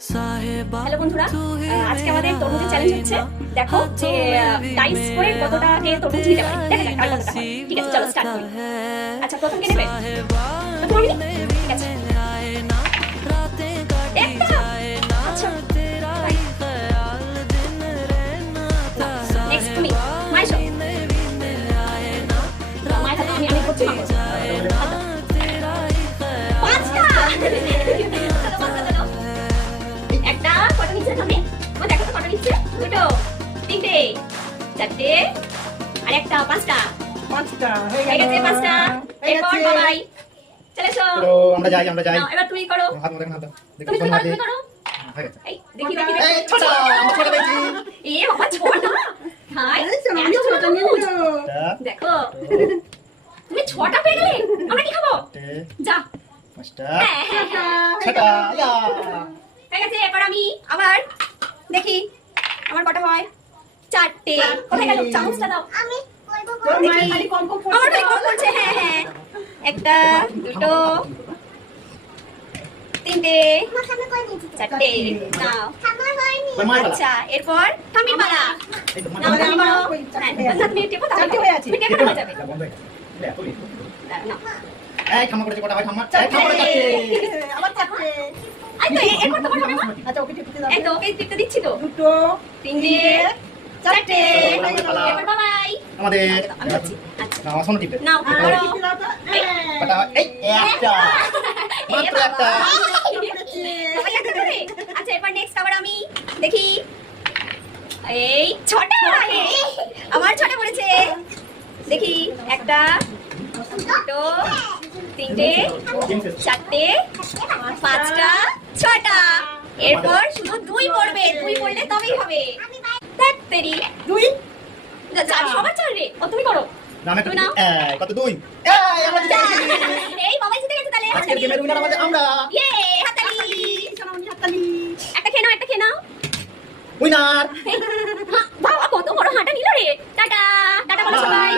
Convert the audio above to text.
Hello বন্ধুরা, আজকে আমাদের তরমুজের চ্যালেঞ্জ হচ্ছে। দেখো যে ডাইস করে কতটা কে তরমুজ নিতে পারে, দেখা যাক কার কতটা হয়। ঠিক আছে, চলো স্টার্ট করি। আচ্ছা, প্রথম কে নেবে? তুমি? ঠিক আছে, একটা। আচ্ছা, নেক্সট তুমি। মাইশো, মায়ের হাতে আমি করছি মাগো। পাঁচটা। একটা কটা নিচ্ছে তুমি? ও দেখো তো কটা নিচ্ছে। দুটো, তিনটে, চারটে, আর একটা, পাঁচটা। হয়ে গেছে পাঁচটা। এরপর বাবাই চলে এসো। আমরা যাই নাও, এবার তুমি করো। হাত মতো হাত তুমি করো। হয়ে গেছে। এই দেখি দেখি এই ছোট আমরা ছোট পেয়েছি। এ বাবা, ছোট হাই আমি ছোট দেখো, তুমি ছটা পেয়ে গেলে। আমরা কি খাবো? যা পাঁচটা হ্যাঁ। ছটা ইয়া হয়ে গেছে। এবার আমি আবার দেখি আমার কটা হয়। চারটে। কোথায় গেল চামচটা? দাও। আমি বলবো দেখি। আমার ভাই কম করছে। হ্যাঁ হ্যাঁ, একটা, দুটো, তিনটে, আমার সামনে কই নিয়েছি চারটে। নাও। আমার হয়নি আচ্ছা, এরপর থামির মালা। এই তো নাও, থামি করো। হ্যাঁ, তুমি টেপো তাহলে তুমি টেপো হয়ে যাবে। বন্ধ হয়ে গেছে। নাও। এই খামা করেছে কটা হয় খামা এই খামা করে আবার চারটে। এই তো এরপর তোমার হবে না? আচ্ছা, ওকে টিপতে দাও। এই তো ওকে টিপতে দিচ্ছি তো। দুটো, তিনটে, চারটে। চারটে। এরপর বাবাই। আমাদের আমি যাচ্ছি। আচ্ছা, না আমার সামনে টিপে নাও করো। টিপতে দাও তো। কটা হয়? এই একটা মাত্র একটা বাবাই একটা করে। আচ্ছা, এরপর নেক্সট আবার আমি দেখি। এই ছটা। আমার ছটা পড়েছে। দেখি একটা, দুটো, তিনটে, চারটে, পাঁচটা, ছটা। এরপর শুধু দুই পড়বে। দুই পড়লে তবেই হবে। তেরি দুই। চার, সবার চার রে। ও তুমি করো। নামে তুমি নাও। কত দুই এই আমরা জিতে গেছি এই বাবাই জিতে গেছে তাহলে। আজকের গেমের উইনার আমাদের আমরা ইয়ে, হাততালি। সোনামণি হাততালি। একটা খেয়ে নাও, একটা খেয়ে নাও। উইনার বাবা কত বড় হাঁটা নিল রে। টাটা টাটা বলো সবাই।